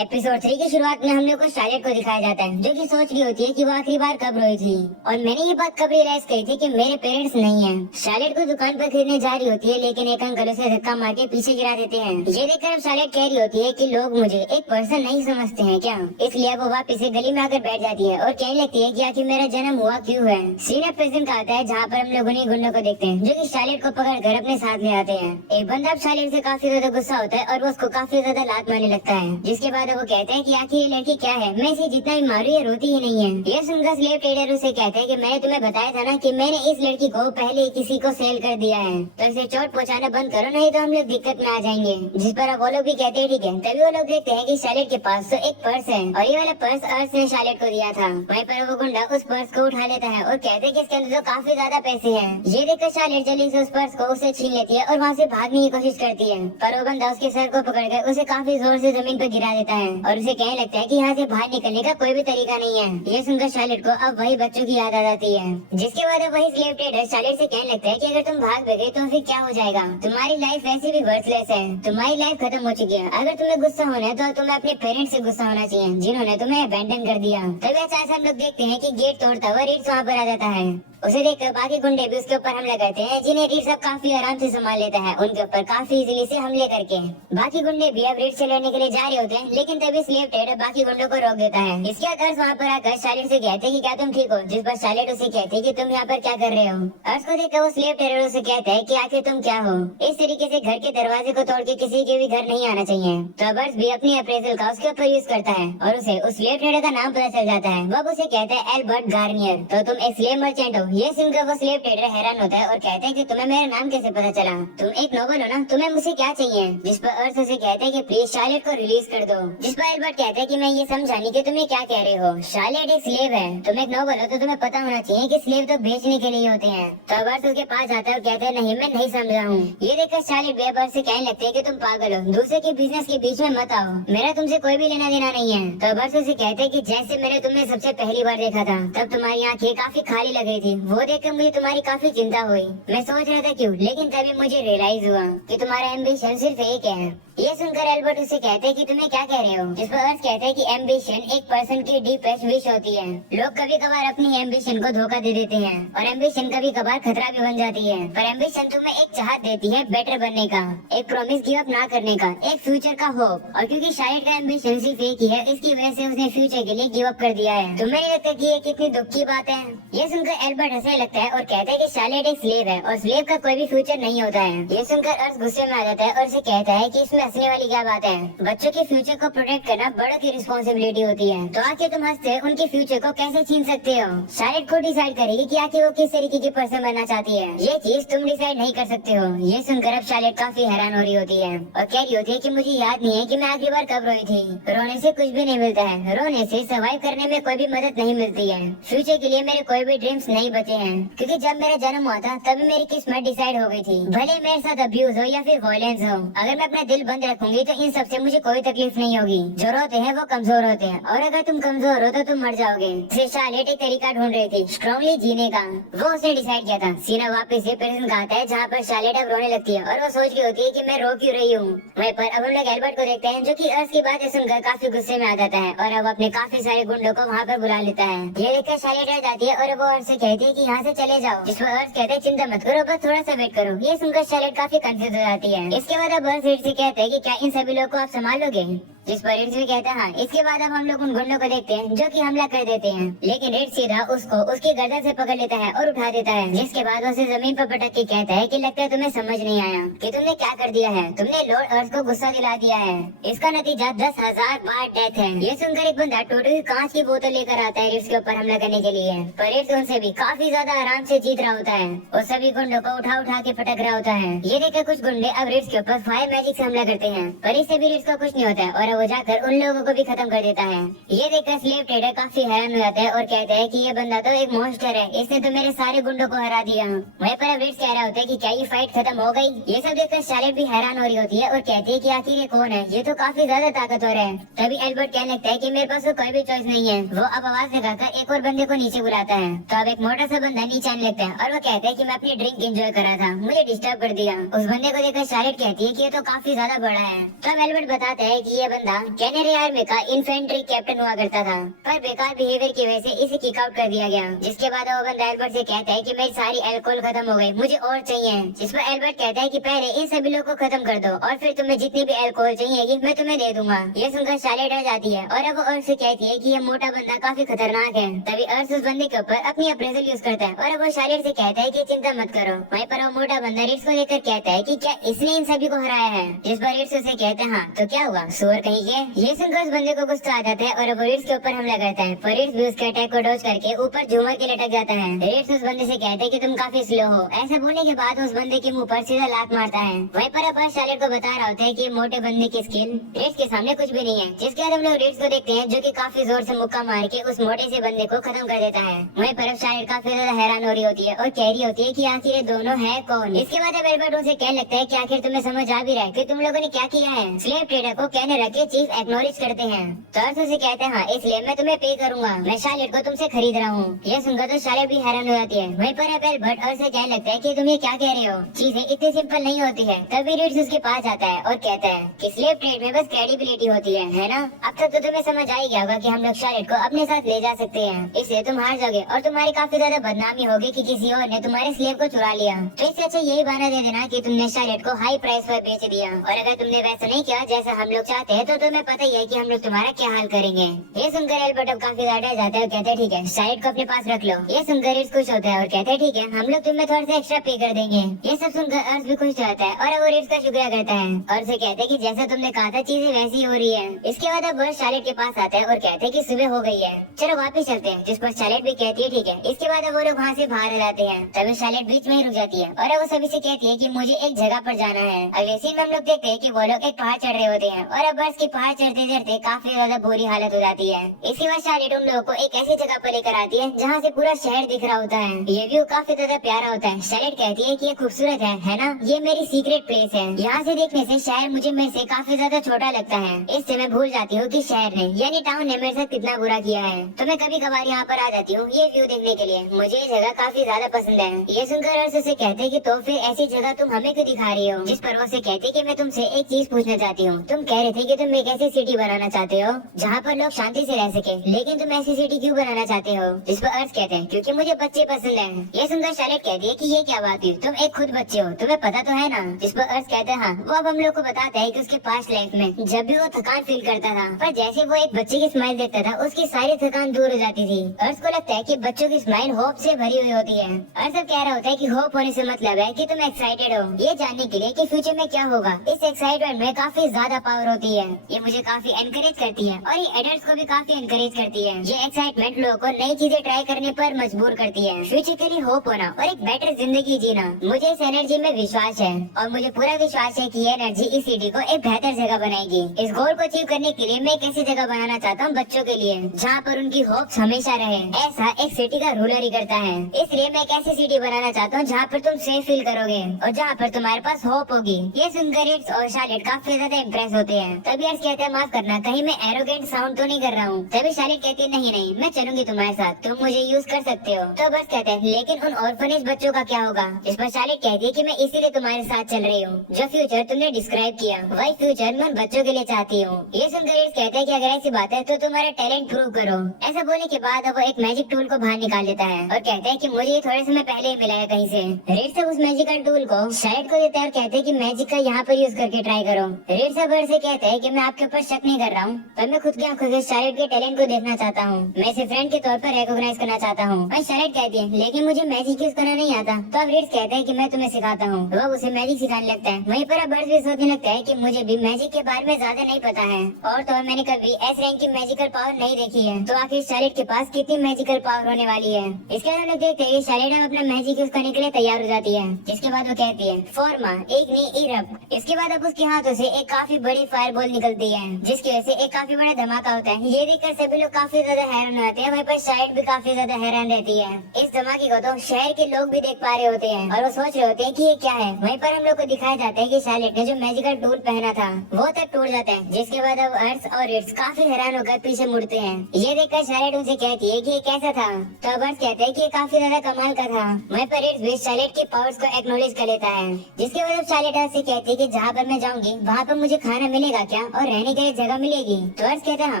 Episode 3 की शुरुआत में हम लोग को शार्लेट को दिखाया जाता है, जो कि सोच रही होती है कि वो आखिरी बार कब रोई थी। और मैंने ये बात कब रियलाइज करी थी कि मेरे पेरेंट्स नहीं हैं। शार्लेट को दुकान पर खरीदने जा रही होती है, लेकिन एक अंकल उसे धक्का मार के पीछे गिरा देते हैं। ये देखकर अब शार्लेट कह रही होती है कि लोग मुझे एक पर्सन नहीं समझते हैं क्या। इसलिए वो वापस से गली में आकर बैठ जाती है और कहने लगती है कि आखिर मेरा जन्म हुआ क्यों है। सीन अब प्रेजेंट का आता है, जहाँ पर हम लोग उन्हीं गुंडों को देखते हैं, जो कि शार्लेट को पकड़ कर अपने साथ ले आते हैं। एक बंदा अब शार्लेट से काफी ज्यादा गुस्सा होता है और वो उसको काफी ज्यादा लात मारने लगता है, जिसके बाद वो कहते हैं कि आखिर ये लड़की क्या है, मैं इसे जितना भी मारू ये रोती ही नहीं है। ये सुनकर स्लेव ट्रेडर उसे कहते हैं कि मैंने तुम्हें बताया था ना कि मैंने इस लड़की को पहले ही किसी को सेल कर दिया है, तो इसे चोट पहुंचाना बंद करो, नहीं तो हम लोग दिक्कत में आ जाएंगे। जिस पर वो लोग भी कहते हैं ठीक है। तभी वो लोग देखते हैं कि शार्लेट के पास तो एक पर्स है और ये वाला पर्स अर्श ने शार्लेट को दिया था। वहीं पर वो गुंडा उस पर्स को उठा लेता है और कहते हैं कि इसके अंदर तो काफी ज्यादा पैसे हैं। ये देखकर शार्लेट जल्दी से उस पर्स को उसे छीन लेती है और वहाँ से भागने की कोशिश करती है, पर वो बंदा उसके सर को पकड़कर उसे काफी जोर से जमीन पर गिरा देता है और उसे कहने लगता है कि यहाँ से बाहर निकलने का कोई भी तरीका नहीं है। ये सुनकर शार्लेट को अब वही बच्चों की याद आ जाती है, जिसके बाद अब वही स्लेव ट्रेडर शार्लेट से कहने लगता है कि अगर तुम भाग गए तो फिर क्या हो जाएगा, तुम्हारी लाइफ वैसे भी वर्थलेस है, तुम्हारी लाइफ खत्म हो चुकी है। अगर तुम्हें गुस्सा होना है तो तुम्हें अपने पेरेंट्स से गुस्सा होना चाहिए, जिन्होंने तुम्हें अबैंडन कर दिया। तभी अचानक हम लोग देखते हैं कि गेट तोड़ता हुआ रीड्स वहाँ पर आ जाता है। उसे देखकर बाकी गुंडे भी उसके ऊपर हमला करते हैं, जिन्हें रीड सब काफी आराम से संभाल लेता है, उनके ऊपर काफी इजीली से हमले करके। बाकी गुंडे भी अब रीड से लड़ने के लिए जा रहे होते हैं, लेकिन तभी स्लेव ट्रेडर बाकी गुंडों को रोक देता है। इसके बाद अर्श वहाँ पर आकर शार्लेट से कहते हैं कि क्या तुम ठीक हो, जिस पर शार्लेट उसे कहती है कि तुम यहाँ पर क्या कर रहे हो। अर्श को देखकर वो स्लेव ट्रेडर उसे कहता है कि आखिर तुम क्या हो, इस तरीके से घर के दरवाजे को तोड़ के किसी के भी घर नहीं आना चाहिए। तो अब अर्श भी अपनी अप्रेजल का उसके ऊपर यूज करता है और उसे उस स्लेव ट्रेडर का नाम पता चल जाता है। वो उसे कहता है एल्बर्ट गार्नियर, तो तुम एक स्लेव मर्चेंट हो। ये सुनकर वो स्लेव ट्रेडर हैरान होता है और कहते हैं कि तुम्हें मेरा नाम कैसे पता चला, तुम एक नोबल हो ना, तुम्हें मुझसे क्या चाहिए। जिस पर अर्श उसे कहते हैं कि प्लीज शार्लेट को रिलीज कर दो। जिस पर एल्बर्ट कहते हैं कि मैं ये समझा नहीं कि तुम ये क्या कह रहे हो, शार्लेट एक स्लेव है, तुम एक नोबल हो तो तुम्हें पता होना चाहिए कि स्लेव तो बेचने के लिए होते हैं। तो अब अर्श उसके पास जाता है और कहते हैं नहीं, मैं नहीं समझा हूँ। ये देखकर शार्लेट भी अर्श से कहने लगते हैं कि तुम पागल हो, दूसरे के बिजनेस के बीच में मत आओ, मेरा तुमसे कोई भी लेना देना नहीं है। तो अब अर्श उसे कहते हैं कि जैसे मैंने तुम्हें सबसे पहली बार देखा था तब तुम्हारी आंखें काफी खाली लग रही थी, वो देखकर मुझे तुम्हारी काफी चिंता हुई। मैं सोच रहा था क्यों, लेकिन तभी मुझे रियलाइज हुआ कि तुम्हारा एम्बिशन सिर्फ एक है। ये सुनकर एल्बर्ट उसे कहते हैं कि तुम्हें क्या कह रहे हो। जिस पर अर्श कहते हैं कि एम्बिशन एक पर्सन की डीपेस्ट विश होती है। लोग कभी कभार अपनी एम्बिशन को धोखा दे देते हैं और एम्बिशन कभी कभार खतरा भी बन जाती है, पर एम्बिशन तुम्हें एक चाहत देती है बेटर बनने का, एक प्रॉमिस गिव अप ना करने का, एक फ्यूचर का होप। और क्योंकि शार्लेट का एम्बिशन सिर्फ एक ही है, इसकी वजह से उसने फ्यूचर के लिए गिव अप कर दिया है। तुम्हें नहीं लगता कि ये कितनी दुख की बात है। ये सुनकर एल्बर्ट हंसने लगता है और कहता है कि शार्लेट एक स्लेव है और स्लेव का कोई भी फ्यूचर नहीं होता है। ये सुनकर अर्श गुस्से में आ जाता है और उसे कहता है कि इसमें हंसने वाली क्या बात है, बच्चों के फ्यूचर को प्रोटेक्ट करना बड़ों की रिस्पॉन्सिबिलिटी होती है, तो आखिर तुम हंसते उनके फ्यूचर को कैसे छीन सकते हो। शार्लेट को डिसाइड करेगी कि आखिर वो किस तरीके की पर्सन बनना चाहती है, ये चीज तुम डिसाइड नहीं कर सकते हो। ये सुनकर अब शार्लेट काफी हैरान हो रही होती है और कह रही होती है कि मुझे याद नहीं है कि मैं आखिरी बार कब रोई थी। रोने से कुछ भी नहीं मिलता है, रोने से सर्वाइव करने में कोई भी मदद नहीं मिलती है। फ्यूचर के लिए मेरे कोई भी ड्रीम्स नहीं बचे हैं, क्योंकि जब मेरा जन्म हुआ था तभी मेरी किस्मत डिसाइड हो गई थी। भले मेरे साथ अब्यूज हो या फिर वायलेंस हो, अगर मैं अपना दिल बंद रखूंगी तो इन सबसे मुझे कोई तकलीफ नहीं होगी। जो रोते हैं वो कमजोर होते हैं और अगर तुम कमजोर हो तो तुम मर जाओगे। इसलिए शार्लेट एक तरीका ढूंढ रही थी स्ट्रांगली जीने का, वो उसने डिसाइड किया था। सीना वापस से प्रेजेंट का आता है, जहाँ पर शार्लेट अब रोने लगती है और वो सोच रही होती है कि मैं रो क्यों रही हूँ। वहीं पर अब हम लोग एल्बर्ट को देखते हैं, जो कि अर्श की बातें सुनकर काफी गुस्से में आ जाता है और अब अपने काफी सारे गुंडों को वहाँ पर बुला लेता है। ये देखकर शार्लेट रह जाती है और वो अर्श से कहती है कि यहाँ से चले जाओ। जिस पर अर्श कहते हैं चिंता मत करो, बस थोड़ा सा वेट करो। ये सुनकर शार्लेट काफी कंफ्यूज हो जाती है। इसके बाद अब अर्श रीड से कहते हैं कि क्या इन सभी लोग को आप संभाल लोगे। जिस पर रीड भी कहता है हाँ। इसके बाद अब हम लोग उन गुंडों को देखते हैं जो कि हमला कर देते हैं, लेकिन रीड सीधा उसको उसकी गर्दन से पकड़ लेता है और उठा देता है। जिसके बाद उसे जमीन पर पटक के कहता है कि लगता है तुम्हें समझ नहीं आया कि तुमने क्या कर दिया है, तुमने लॉर्ड अर्श को गुस्सा दिला दिया है, इसका नतीजा 10,000 बार डेथ है। ये सुनकर एक बंदा टूटी हुई कांच की बोतल लेकर आता है रीड्स के ऊपर हमला करने के लिए, पर रीड्स उनसे भी काफी ज्यादा आराम से जीत रहा होता है और सभी गुंडों को उठा उठा के पटक रहा होता है। ये देखकर कुछ गुंडे अब रीड्स के ऊपर फायर मैजिक से हमला करते हैं, पर इससे भी रीड्स को कुछ नहीं होता है और वो जाकर उन लोगों को भी खत्म कर देता है। ये देखकर स्लेव ट्रेडर काफी हैरान हो जाता है और कहता है कि ये बंदा तो एक मॉन्स्टर है, इसने तो मेरे सारे गुंडों को हरा दिया। वहीं पर अब रीड्स कह रहा होता है कि क्या ये फाइट खत्म हो गई। ये सब देखकर शार्लेट भी हैरान हो रही होती है और कहती है कि आखिर ये कौन है, ये तो काफी ज्यादा ताकतवर है। तभी एल्बर्ट कहने लगता है कि मेरे पास तो कोई भी चॉइस नहीं है। वो अब आवाज लगाकर एक और बंदे को नीचे बुलाता है, तो अब एक मोटा सा बंदा नीचे आने लगता है और वो कहता है कि मैं अपनी ड्रिंक एंजॉय कर रहा था, मुझे डिस्टर्ब कर दिया। उस बंदे को देखकर शार्लेट कहती है कि ये तो काफी ज्यादा बड़ा है। तब एल्बर्ट बताता है कि ये बंदा कैनेरिया आर्मी का इन्फेंट्री कैप्टन हुआ करता था, पर बेकार बिहेवियर की वजह से इसे किक आउट कर दिया गया। जिसके बाद वो बंदा एल्बर्ट से कहता है कि मेरी सारी अल्कोहल खत्म हो गई, मुझे और चाहिए। जिस पर एल्बर्ट कहता है कि पहले इन सभी लोगों को खत्म कर दो और फिर तुम्हें जितनी भी अल्कोहल चाहिएगी मैं तुम्हें दे दूंगा। ये सुनकर शार्लेट डर जाती है और अब वो अर्थ से कहती है कि ये मोटा बंदा काफी खतरनाक है। तभी अर्थ उस बंदे के ऊपर अपनी अप्रेजल यूज करता है और अब वो शार्लेट से कहता है कि चिंता मत करो। वहीं पर वो मोटा बंदा रिट्स को लेकर कहता है कि क्या इसने इन सभी को हराया है। जिस पर रिट्स उसे कहते हैं हाँ तो क्या हुआ सुअर कहीं के। ये सुनकर उस बंदे को गुस्सा आ जाता है और वो रिट्स के ऊपर हमला करता है, पर रिट्स भी उसके अटैक को डॉज करके ऊपर झूमर के लटक जाता है। रिट्स उस बंदे से कहते हैं कि तुम काफी स्लो हो। ऐसा बोलने के बाद उस बंदे के मुंह पर सीधा लात मारता है। वहीं पर अब शार्लेट को बता रहा होता है कि मोटे बंदे की स्किल रिट्स के सामने कुछ भी नहीं है। जिसके बाद हम लोग रिट्स को देखते हैं जो कि काफी जोर से मुक्का मार के उस मोटे से बंदे को खत्म कर देता है। वहीं पर अब शार्लेट काफी ज्यादा हैरान हो रही होती है और कह रही होती है कि आखिर ये दोनों है कौन। इसके बाद अब एल्बर्ट उनसे कहने लगता है कि आखिर तुम्हें समझ आ भी रहा है कि तुम लोगों ने क्या किया है। स्लेव ट्रेडर को कैनेडा के चीफ एक्नॉलेज करते हैं तो अर्थ उसे कहते हैं हाँ इसलिए मैं तुम्हें पे करूंगा, मैं शार्लेट को तुमसे खरीद रहा हूँ। ये सुनकर तो शार्लेट भी हैरान हो जाती है। वहीं पर अब एल्बर्ट अर्थ से कहने लगता है कि तुम ये क्या कह रहे हो, चीजें इतनी सिंपल नहीं होती है। तभी रिट्स उसके पास आता है और कहता है कि स्लेव ट्रेड में बस क्रेडिबिलिटी होती है ना। अब तक तो तुम्हें समझ आ ही गया होगा कि हम लोग शार्लेट को अपने साथ ले जा सकते हैं, इसलिए तुम हार जाओगे और तुम्हारी काफी ज्यादा बदनामी होगी कि किसी और ने तुम्हारे स्लेव को चुरा लिया। तो इससे अच्छा यही बहाना दे देना कि तुमने शार्लेट को हाई प्राइस पर बेच दिया, और अगर तुमने वैसा नहीं किया जैसा हम लोग चाहते हैं तो तुम्हें पता ही है कि हम लोग तुम्हारा क्या हाल करेंगे। ये सुनकर एल्बर्ट अब काफी ज्यादा जाता है और कहते हैं ठीक है शार्लेट को अपने पास रख लो। ये सुनकर रिट्स खुश होता है और कहते हैं ठीक है हम लोग तुम्हें थोड़ा सा एक्स्ट्रा पे कर देंगे। ये सब सुनकर अर्थ भी खुश रहता है और अब वो रिट्स का शुक्रिया करता है और उसे कहते हैं कि जैसा तुमने कहा था चीजें वैसी हो रही है। इसके बाद अब वो शार्लेट के पास आता है और कहते हैं कि सुबह हो गई है, चलो वापस चलते हैं। जिस पर शार्लेट भी कहती है ठीक है। इसके बाद अब वो लोग वहाँ से बाहर आ जाते हैं। तभी शार्लेट बीच में ही रुक जाती है और अब वो सभी से कहती है कि मुझे एक जगह पर जाना है। अगले सीन में हम लोग देखते हैं कि वो लोग एक पहाड़ चढ़ रहे होते हैं और अब बस के पहाड़ चढ़ते चढ़ते काफी ज्यादा बुरी हालत हो जाती है। इसके बाद शार्लेट उन लोगों को एक ऐसी जगह पर लेकर आती है जहाँ से पूरा शहर दिख रहा होता है। ये व्यू काफी ज्यादा प्यारा होता है। शार्लेट कहती है कि ये खूबसूरत है ना, ये मेरी सीक्रेट प्लेस है। यहाँ से देखने से शहर मुझे मेरे से काफी ज्यादा छोटा लगता है। इससे मैं भूल जाती हूँ कि शहर ने यानी टाउन ने मेरे साथ कितना बुरा किया है। तो मैं कभी कभार यहाँ पर आ जाती हूँ ये व्यू देखने के लिए। मुझे ये जगह काफी ज्यादा पसंद है। ये सुनकर अर्थ उसे कहते हैं कि तो फिर ऐसी जगह तुम हमें क्यों दिखा रही हो। जिस पर वो उसे कहते कि मैं तुमसे एक चीज पूछना चाहती हूँ। तुम कह रहे थे कि तुम एक ऐसी सिटी बनाना चाहते हो जहाँ पर लोग शांति से रह सके, लेकिन तुम ऐसी सिटी क्यों बनाना चाहते हो। जिस पर अर्थ कहते हैं क्योंकि मुझे बच्चे पसंद है। ये सुनकर शार्लेट कहती है कि ये क्या बात हुई, तुम एक खुद बच्चे हो, तुम्हें पता तो है ना। जिस पर अर्थ कहते हैं हाँ। वो अब हम लोग को बताता है कि उसके पास्ट लाइफ में जब भी वो थकान फील करता था, पर जैसे वो एक बच्चे की स्माइल देखता था उसकी सारी थकान दूर हो जाती थी। अर्थ को लगता है कि बच्चों की स्माइल होप से भरी हुई होती है। अर्थ सब कह रहा होता है कि होप होने से मतलब है कि तुम एक्साइटेड हो ये जानने के लिए कि फ्यूचर में क्या होगा। इस एक्साइटमेंट में काफी ज्यादा पावर होती है। ये मुझे काफी एनकरेज करती है और ये एडल्ट्स को भी काफी एनकरेज करती है। ये एक्साइटमेंट लोगों को नई चीजें ट्राई करने पर मजबूर करती है। फ्यूचर के लिए होप होना और एक बेटर जिंदगी जीना, मुझे इस एनर्जी में विश्वास है और मुझे पूरा विश्वास है कि ये एनर्जी इस सिटी को एक बेहतर जगह बनाएगी। इस गोल को अचीव करने के लिए मैं एक ऐसी जगह बनाना चाहता हूँ बच्चों के लिए जहाँ पर उनकी होप्स हमेशा रहे। ऐसा एक सिटी का रूलर ही करता है। इसलिए मैं एक ऐसी सिटी बनाना चाहता हूँ जहाँ पर तुम सेफ फील करोगे और जहाँ पर तुम्हारे पास होप होगी। ये सुनकर रिट्स और शार्लेट काफी ज्यादा इम्प्रेस होते हैं। तभी अर्थ कहते हैं माफ करना कहीं मैं एरोगेंट साउंड तो नहीं कर रहा हूँ। तभी शार्लेट कहती है नहीं नहीं मैं चलूंगी तुम्हारे साथ, तुम मुझे यूज कर सकते हो। तो बस कहते हैं लेकिन उन ऑर्फनेज बच्चों का क्या होगा। इस पर शार्लेट कहती है कि मैं इसीलिए तुम्हारे साथ चल रही हूँ, जो फ्यूचर तुमने डिस्क्राइब किया वही फ्यूचर मैं उन बच्चों के लिए चाहती हूँ। ये सुनकर रिट्स कहते हैं कि अगर ऐसी बात है तो तुम्हारा टैलेंट प्रूव करो। ऐसा बोलने के बाद वो एक मैजिक टूल को बाहर निकाल देता है और कहते हैं कि मुझे ये थोड़े समय पहले ही मिला है कहीं से। रिट्स उस मैजिकल टूल को शार्लेट को देता है और कहते हैं कि मैजिक का यहाँ पर यूज करके ट्राई करो। रिट्स अब से कहते हैं कि मैं आपके ऊपर शक नहीं कर रहा हूँ, पर मैं खुद की आंखों से शार्लेट के टैलेंट को देखना चाहता हूँ। मैं इसे फ्रेंड के तौर पर रिकॉग्नाइज करना चाहता हूँ। और शार्लेट कहती है लेकिन मुझे मैजिक यूज करना नहीं आता। तो अब रिट्स कहते हैं कि मैं तुम्हें सिखाता हूँ। वो उसे मैजिक सिखाने लगता है। वहीं पर अब बर्ड्स भी सोचने लगता है कि मुझे भी मैजिक के बारे में ज्यादा नहीं पता है और तो मैंने कभी एस रैंक की मैजिकल पावर नहीं देखी है, तो आखिर शार्लेट के पास कितनी मैजिकल पावर होने वाली है। इसके बाद हम लोग देखते हैं शार्लेट अब अपना मैजिक यूज करने के लिए तैयार हो जाती है। जिसके बाद वो कहती है फॉर्मा इग्नी इरप। इसके बाद अब उसके हाथों से एक काफी बड़ी फायर बॉल निकलती है जिसकी वजह से एक काफी बड़ा धमाका होता है। ये देखकर सभी लोग काफी ज्यादा हैरान होते हैं। वहीं पर शार्लेट भी काफी ज्यादा हैरान रहती है। इस धमाके को तो शहर के लोग भी देख पा रहे होते हैं और वो सोच रहे होते हैं कि ये क्या है। वहीं पर हम लोग को दिखाया जाता है कि शार्लेट ने जो मैजिकल टूल पहना था वो तक टूट जाता है। जिसके बाद अब अर्थ और रिट्स काफी हैरान होकर पीछे मुड़ते हैं। ये देखकर शार्लेट उनसे कहती है कि ये कैसा था। तो अब अर्थ कहते हैं कि ये काफी ज्यादा कमाल का था। वहीं पर रिट्स भी शार्लेट की पावर्स को एक्नॉलेज कर लेता है। जिसके बाद अब शार्लेट अर्थ से कहती है कि जहाँ पर मैं जाऊंगी वहाँ पर मुझे खाना मिलेगा क्या। और रहने के लिए जगह मिलेगी। तो अर्श कहता है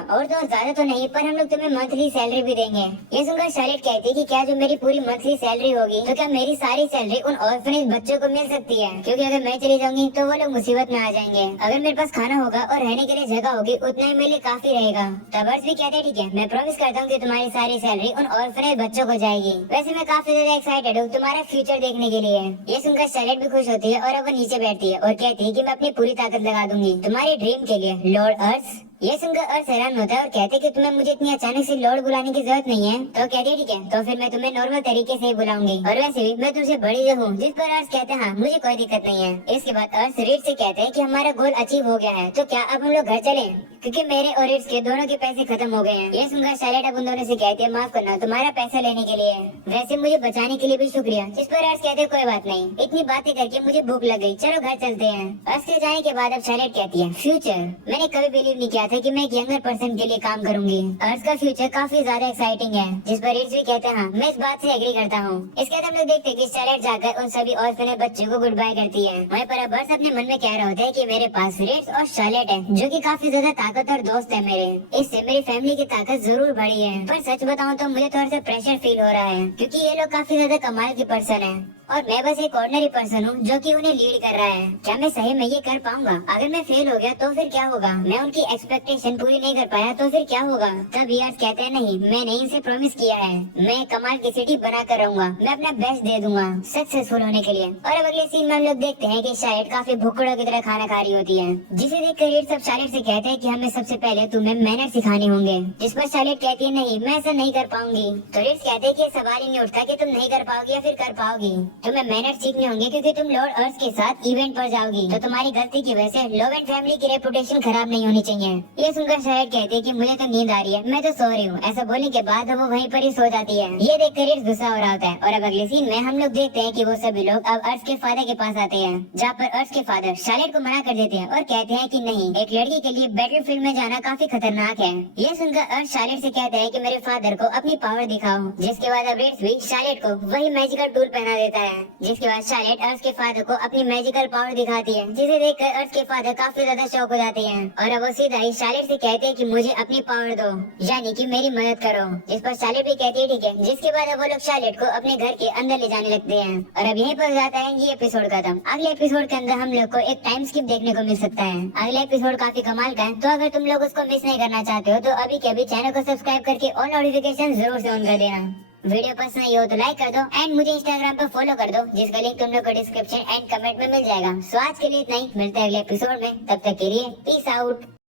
और तो और ज्यादा तो नहीं, पर हम लोग तुम्हें मंथली सैलरी भी देंगे। ये सुनकर शार्लेट कहती है कि क्या जो मेरी पूरी मंथली सैलरी होगी तो क्या मेरी सारी सैलरी उन ऑर्फनेज बच्चों को मिल सकती है? क्योंकि अगर मैं चली जाऊंगी तो वो लोग मुसीबत में आ जाएंगे। अगर मेरे पास खाना होगा और रहने के लिए जगह होगी उतना ही मेरे लिए काफी रहेगा। तब अर्श भी कहते हैं ठीक है, मैं प्रॉमिस करता हूँ कि तुम्हारी सारी सैलरी उन ऑर्फनेज बच्चों को जाएगी। वैसे मैं काफी ज्यादा एक्साइटेड हूँ तुम्हारा फ्यूचर देखने के लिए। ये सुनकर शार्लेट भी खुश होती है और अब वो नीचे बैठती है और कहती है कि मैं अपनी पूरी ताकत लगा दूंगी तुम्हारे ड्रीम के लिए लॉर्ड अर्श। ये सुनकर अर्श हैरान होता है और कहते हैं कि तुम्हें मुझे इतनी अचानक से लॉर्ड बुलाने की जरूरत नहीं है। तो कहती है ठीक है, तो फिर मैं तुम्हें नॉर्मल तरीके से ही बुलाऊंगी और वैसे भी मैं तुमसे बड़ी जो हूँ। जिस पर अर्श कहते हैं हाँ मुझे कोई दिक्कत नहीं है। इसके बाद अर्श रीड से कहते हैं कि हमारा गोल अचीव हो गया है, तो क्या अब हम लोग घर चले? क्योंकि मेरे और रीड के दोनों के पैसे खत्म हो गए हैं। ये सुनकर शार्लेट अब उन दोनों से कहती है माफ करना तुम्हारा पैसा लेने के लिए, वैसे मुझे बचाने के लिए भी शुक्रिया। जिस पर अर्श कहते हैं कोई बात नहीं, इतनी बातें करके मुझे भूख लग गई, चलो घर चलते हैं। अर्श के जाने के बाद अब शार्लेट कहती है फ्यूचर, मैंने कभी बिलीव नहीं किया था कि मैं एक यंगर पर्सन के लिए काम करूंगी। अर्श का फ्यूचर काफी ज्यादा एक्साइटिंग है। जिस पर रीड भी कहते हैं हाँ मैं इस बात से एग्री करता हूँ। इसके बाद हम लोग देखते हैं कि शार्लेट जाकर उन सभी ऑर्फनेज बच्चों को गुड बाय करती है। वहीं पर अब अर्श अपने मन में कह रहा होता है कि मेरे पास रीड और शार्लेट है जो कि काफी ज्यादा ताकतवर दोस्त है मेरे, इससे मेरी फैमिली की ताकत जरूर बढ़ी है। पर सच बताऊं तो मुझे थोड़ा सा प्रेशर फील हो रहा है क्योंकि ये लोग काफी ज्यादा कमाल की पर्सन है और मैं बस एक ऑर्डिनरी पर्सन हूँ जो कि उन्हें लीड कर रहा है। क्या मैं सही में ये कर पाऊंगा? अगर मैं फेल हो गया तो फिर क्या होगा? मैं उनकी एक्सपेक्टेशन पूरी नहीं कर पाया तो फिर क्या होगा? तब यार कहते हैं नहीं, मैंने इनसे प्रॉमिस किया है मैं कमाल की सिटी बना कर रहूंगा, मैं अपना बेस्ट दे दूंगा सक्सेसफुल होने के लिए। और अब अगले सीन में हम लोग देखते हैं कि शार्लेट काफी भुक्कड़ों की तरह खाना खा रही होती है, जिसे देख कर सब शार्लेट से कहते हैं कि हमें सबसे पहले तुम्हें मैनर सिखाने होंगे। जिस पर शार्लेट कहती है नहीं मैं ऐसा नहीं कर पाऊंगी। तो रीड कहते हैं कि सवाल ही नहीं उठता कि तुम नहीं कर पाओगी या फिर कर पाओगी, तुम्हें मैनर सीखने होंगे क्योंकि तुम लॉर्ड अर्श के साथ इवेंट पर जाओगी। तो तुम्हारी गलती की वजह से लोवेन फैमिली की रेपुटेशन खराब नहीं होनी चाहिए। ये सुनकर शार्लेट कहती है कि मुझे तो नींद आ रही है, मैं तो सो रही हूँ। ऐसा बोलने के बाद वो वहीं पर ही सो जाती है। ये देख कर रीड गुस्सा हो रहा होता है और अब अगले सीन में हम लोग देखते हैं कि वो सभी लोग अब अर्श के फादर के पास आते हैं, जहाँ पर अर्श के फादर शार्लेट को मना कर देते हैं और कहते हैं कि नहीं, एक लड़की के लिए बैटलफील्ड में जाना काफी खतरनाक है। ये सुनकर अर्श शार्लेट से कहता है कि मेरे फादर को अपनी पावर दिखाओ। जिसके बाद अब रीड भी शार्लेट को वही मैजिकल टूल पहना देता है। जिसके बाद शार्लेट अर्श के फादर को अपनी मैजिकल पावर दिखाती है, जिसे देखकर अर्श के फादर काफी ज्यादा शॉक हो जाते हैं और अब वो सीधा ही शार्लेट से कहते हैं कि मुझे अपनी पावर दो, यानी कि मेरी मदद करो। जिस पर शार्लेट भी कहती है ठीक है। जिसके बाद अब वो लोग शार्लेट को अपने घर के अंदर ले जाने लगते हैं और अब यहीं पर जाता है ये एपिसोड खत्म। अगले एपिसोड के अंदर हम लोग को एक टाइम स्किप देखने को मिल सकता है। अगला एपिसोड काफी कमाल का है, तो अगर तुम लोग उसको मिस नहीं करना चाहते हो तो अभी के अभी चैनल को सब्सक्राइब करके ऑल नोटिफिकेशन जरूर से ऑन कर देना। वीडियो पसंद आई हो तो लाइक कर दो एंड मुझे इंस्टाग्राम पर फॉलो कर दो, जिसका लिंक तुम लोग को डिस्क्रिप्शन एंड कमेंट में मिल जाएगा। सो आज के लिए इतना ही, मिलते हैं अगले एपिसोड में, तब तक के लिए पीस आउट।